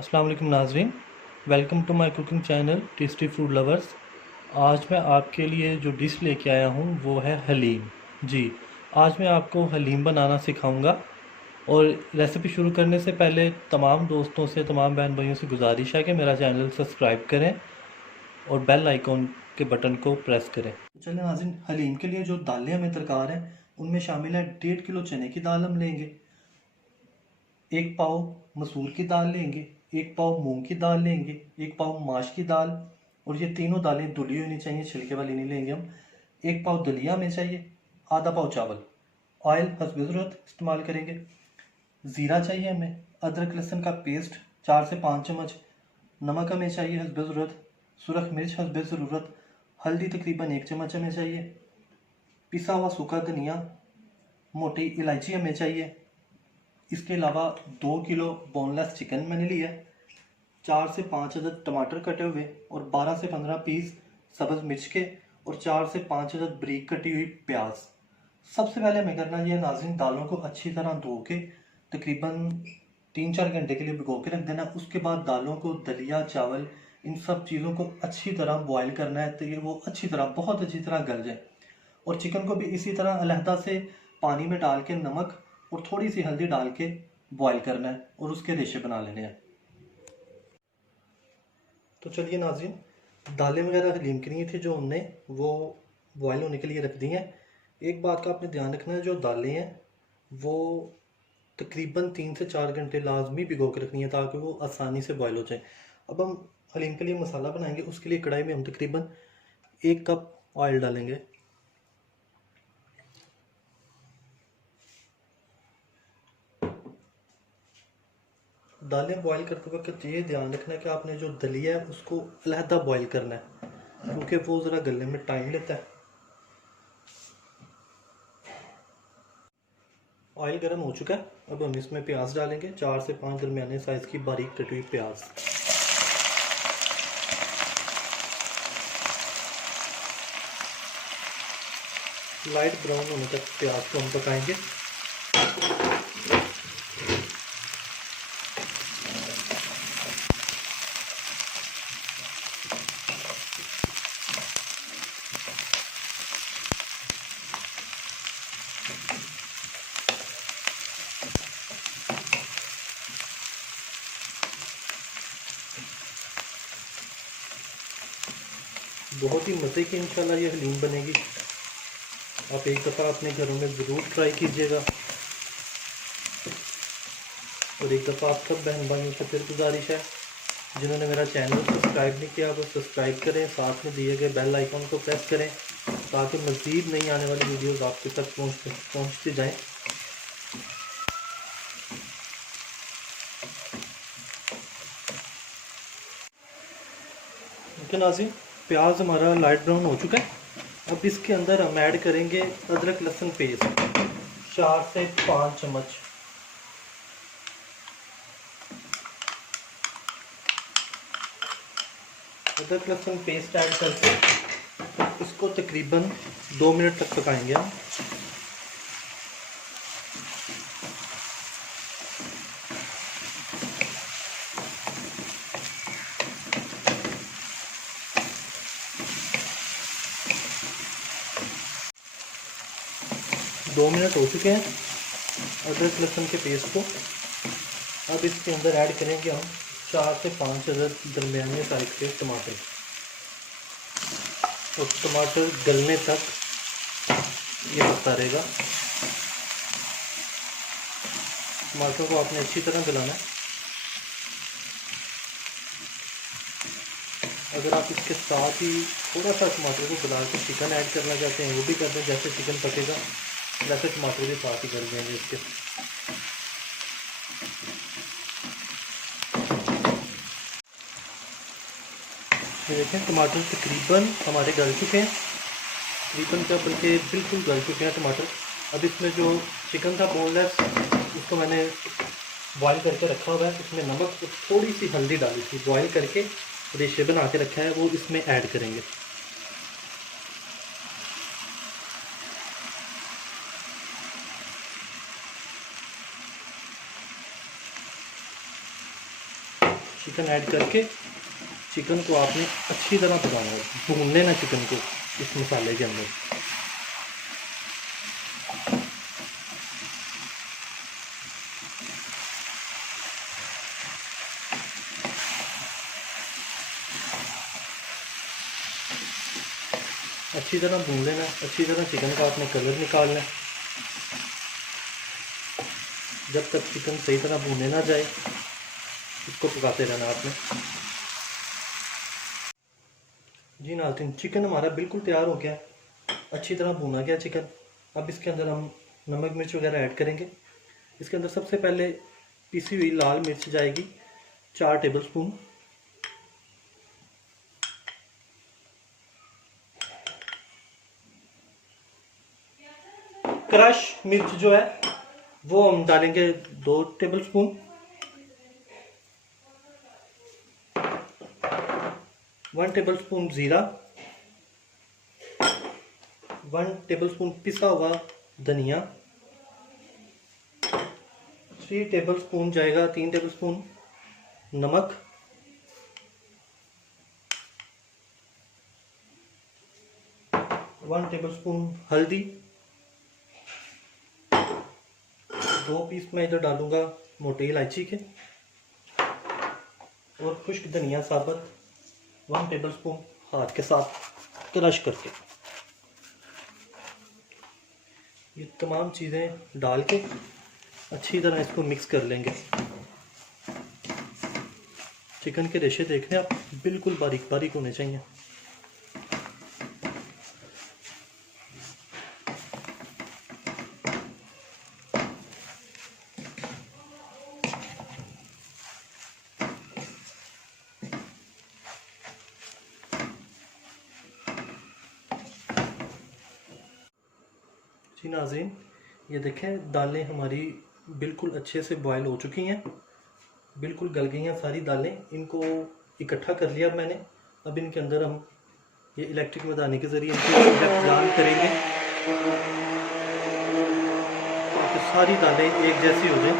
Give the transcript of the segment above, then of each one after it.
अस्सलाम वालेकुम नाज़रीन, welcome to my cooking channel tasty food lovers. आज मैं आपके लिए जो डिश लेके आया हूँ वो है हलीम। जी, आज मैं आपको हलीम बनाना सिखाऊंगा। और रेसिपी शुरू करने से पहले तमाम दोस्तों से, तमाम बहन भाइयों से गुजारिश है कि मेरा चैनल सब्सक्राइब करें और बेल आइकॉन के बटन को प्रेस करें। चलिए नाज़रीन, हलीम के लिए जो दालें हमें दरकार हैं उनमें शामिल है 1.5 किलो चने की दाल हम लेंगे, 1 पाव मसूर की दाल लेंगे, 1 पाव मूंग की दाल लेंगे, 1 पाव माश की दाल। और ये तीनों दालें धुली होनी चाहिए, छिलके वाली नहीं लेंगे हम। 1 पाव दलिया हमें चाहिए, आधा पाव चावल। ऑयल हस्ब ज़रूरत इस्तेमाल करेंगे। ज़ीरा चाहिए हमें, अदरक लहसुन का पेस्ट 4 से 5 चम्मच, नमक हमें चाहिए हस्ब ज़रूरत, सुरख मिर्च हस्ब ज़रूरत, हल्दी तकरीबन 1 चम्मच हमें चाहिए, पिसा हुआ सूखा धनिया, मोटी इलायची हमें चाहिए। इसके अलावा 2 किलो बोनलेस चिकन मैंने लिया है, 4 से 5 अदद टमाटर कटे हुए और 12 से 15 पीस सब्ज़ मिर्च के और 4 से 5 अदद बारीक कटी हुई प्याज। सबसे पहले हमें करना ये नाज़रीन, दालों को अच्छी तरह धो के तकरीबन 3-4 घंटे के लिए भिगो के रख देना। उसके बाद दालों को, दलिया, चावल, इन सब चीज़ों को अच्छी तरह बॉयल करना है, तो ये वो अच्छी तरह, बहुत अच्छी तरह गल जाए। और चिकन को भी इसी तरह अलहदा से पानी में डाल के नमक और थोड़ी सी हल्दी डाल के बॉयल करना है और उसके रेशे बना लेने हैं। तो चलिए नाज़रीन, दालें वगैरह हलीम के लिए थी जो हमने वो बॉयल होने के लिए रख दी हैं। एक बात का आपने ध्यान रखना है, जो दालें हैं वो तकरीबन 3 से 4 घंटे लाजमी भिगो के रखनी है ताकि वो आसानी से बॉयल हो जाए। अब हम हलीम के लिए मसाला बनाएंगे। उसके लिए कढ़ाई में हम तकरीबन 1 कप ऑयल डालेंगे। दालें बॉईल करते वक्त ये ध्यान रखना है कि आपने जो दलिया है उसको अलहदा बॉईल करना है, क्योंकि वो ज़रा गलने में टाइम लेता है। ऑयल गर्म हो चुका है, अब हम इसमें प्याज डालेंगे, 4 से 5 दरमियाने साइज़ की बारीक कटी हुई प्याज। लाइट ब्राउन होने तक प्याज को हम पकाएंगे। बहुत ही मज़े की इंशाल्लाह ये हलीम बनेगी। आप एक दफ़ा अपने घरों में ज़रूर ट्राई कीजिएगा। और एक दफ़ा आप सब बहन भाइयों से फिर गुजारिश है, जिन्होंने मेरा चैनल सब्सक्राइब नहीं किया वो सब्सक्राइब करें, साथ में दिए गए बेल आइकॉन को प्रेस करें ताकि मज़ीद नई आने वाली वीडियोज़ आपके तक पहुँचती जाएँ। ओके नाज़रीन, प्याज हमारा लाइट ब्राउन हो चुका है। अब इसके अंदर हम ऐड करेंगे अदरक लहसुन पेस्ट 4 से 5 चम्मच। अदरक लहसुन पेस्ट ऐड करके इसको तकरीबन 2 मिनट तक पकाएंगे हम। दो मिनट हो चुके हैं अदरक लहसुन के पेस्ट को। अब इसके अंदर ऐड करेंगे हम 4 से 5 अदद दरमियाने साइज के टमाटर। और टमाटर गलने तक ये होता रहेगा। टमाटर को आपने अच्छी तरह गलाना है। अगर आप इसके साथ ही थोड़ा सा टमाटर को गला के चिकन ऐड करना चाहते हैं वो भी कर दें। जैसे चिकन पकेगा वैसे टमाटर भी साथ ही कर देंगे इसके। ये देखें, टमाटर तकरीबन हमारे गल चुके हैं, तकरीबन क्या बल्कि बिल्कुल गल चुके हैं टमाटर। अब इसमें जो चिकन था बोनलेस उसको मैंने बॉईल करके रखा हुआ है, इसमें नमक और थोड़ी सी हल्दी डाली थी, बॉईल करके रेशे बना के रखा है, वो इसमें ऐड करेंगे। चिकन ऐड करके चिकन को आपने अच्छी तरह पकाना है, भून लेना चिकन को इस मसाले के अंदर। अच्छी तरह भून लेना, अच्छी तरह चिकन का आपने कलर निकालना है। जब तक चिकन सही तरह भूने ना जाए इसको पकाते रहना आपने। जी नाज़रीन, चिकन हमारा बिल्कुल तैयार हो गया, अच्छी तरह भुना गया चिकन। अब इसके अंदर हम नमक मिर्च वगैरह ऐड करेंगे। इसके अंदर सबसे पहले पिसी हुई लाल मिर्च जाएगी 4 टेबल स्पून। क्रश मिर्च जो है वो हम डालेंगे 2 टेबल स्पून। 1 टेबल स्पून ज़ीरा, 1 टेबल स्पून पिसा हुआ धनिया, 3 टेबल स्पून जाएगा 3 टेबल स्पून नमक, 1 टेबल स्पून हल्दी, 2 पीस मैं इधर डालूंगा मोटी इलायची के, और खुश्क धनिया साबुत 1 टेबल स्पून हाथ के साथ क्रश करके। ये तमाम चीज़ें डाल के अच्छी तरह इसको मिक्स कर लेंगे। चिकन के रेशे देखने आप बिल्कुल बारीक बारीक होने चाहिए। जी नाज़रीन, ये देखें दालें हमारी बिल्कुल अच्छे से बॉयल हो चुकी हैं, बिल्कुल गल गई हैं सारी दालें। इनको इकट्ठा कर लिया मैंने। अब इनके अंदर हम ये इलेक्ट्रिक मदानी के ज़रिए इनको जब करेंगे तो सारी दालें एक जैसी हो जाएं,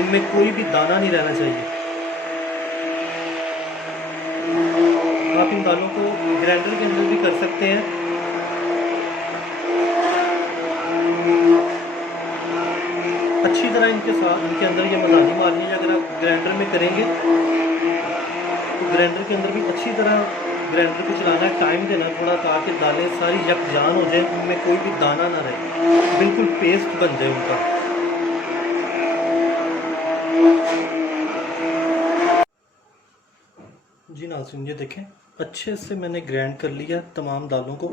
इनमें कोई भी दाना नहीं रहना चाहिए। आप इन दालों को ग्राइंडर के अंदर भी कर सकते हैं, अच्छी तरह इनके अंदर ये मदानी मारनी है। अगर आप ग्राइंडर में करेंगे तो ग्राइंडर के अंदर भी अच्छी तरह ग्राइंडर को चलाना है, टाइम देना थोड़ा, ताकि दालें सारी यकजान हो जाए, उनमें कोई भी दाना ना रहे, बिल्कुल पेस्ट बन जाए उनका। जी नाज़रीन, ये देखें अच्छे से मैंने ग्राइंड कर लिया तमाम दालों को।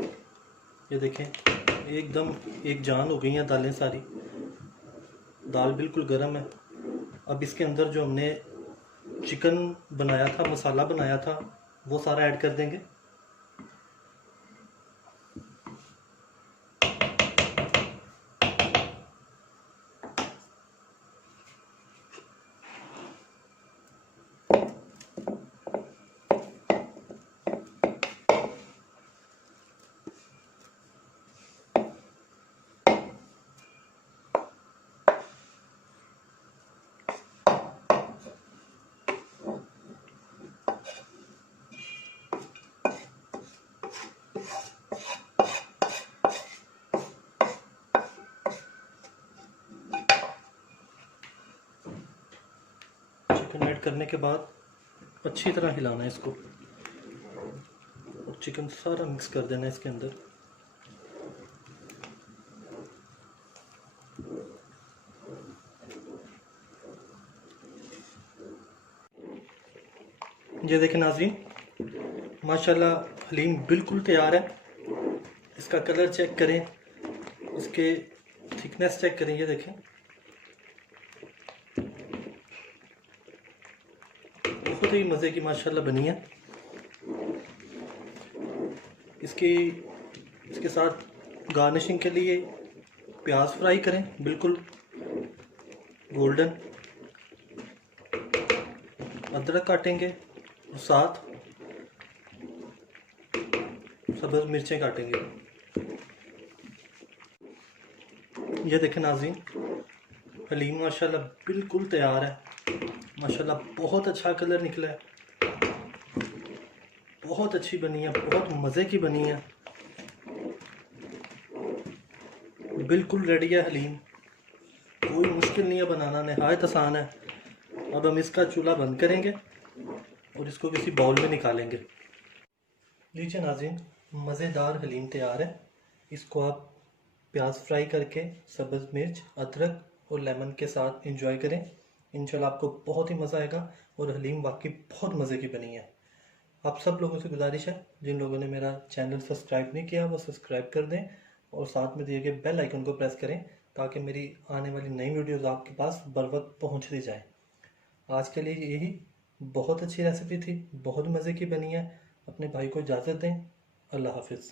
ये देखें एकदम एक जान हो गई हैं दालें सारी। दाल बिल्कुल गर्म है। अब इसके अंदर जो हमने चिकन बनाया था, मसाला बनाया था, वो सारा ऐड कर देंगे। चिकन ऐड करने के बाद अच्छी तरह हिलाना है इसको और चिकन सारा मिक्स कर देना है इसके अंदर। ये देखें नाज़रीन, माशाल्लाह हलीम बिल्कुल तैयार है। इसका कलर चेक करें, इसके थिकनेस चेक करें। ये देखें बहुत ही मज़े की माशाल्लाह बनी है। इसके साथ गार्निशिंग के लिए प्याज फ्राई करें बिल्कुल गोल्डन, अदरक काटेंगे और साथ सब्ज़ मिर्चें काटेंगे। ये देखें नाज़रीन, हलीम माशाल्लाह बिल्कुल तैयार है। माशाल्लाह बहुत अच्छा कलर निकला है, बहुत अच्छी बनी है, बहुत मज़े की बनी है, बिल्कुल रेडी है हलीम। कोई मुश्किल नहीं है बनाना, नहायत आसान है। अब हम इसका चूल्हा बंद करेंगे और इसको किसी बाउल में निकालेंगे। लीजिए नाज़रीन, मज़ेदार हलीम तैयार है। इसको आप प्याज फ्राई करके सब्ज़ मिर्च, अदरक और लेमन के साथ इंजॉय करें। इंशाल्लाह आपको बहुत ही मज़ा आएगा और हलीम वाकई बहुत मज़े की बनी है। आप सब लोगों से गुजारिश है, जिन लोगों ने मेरा चैनल सब्सक्राइब नहीं किया वो सब्सक्राइब कर दें और साथ में दिए गए बेल आइकन को प्रेस करें ताकि मेरी आने वाली नई वीडियोज़ आपके पास बर वक्त पहुँचती जाए। आज के लिए यही, बहुत अच्छी रेसिपी थी, बहुत मज़े की बनी है। अपने भाई को इजाज़त दें। अल्लाह हाफिज़।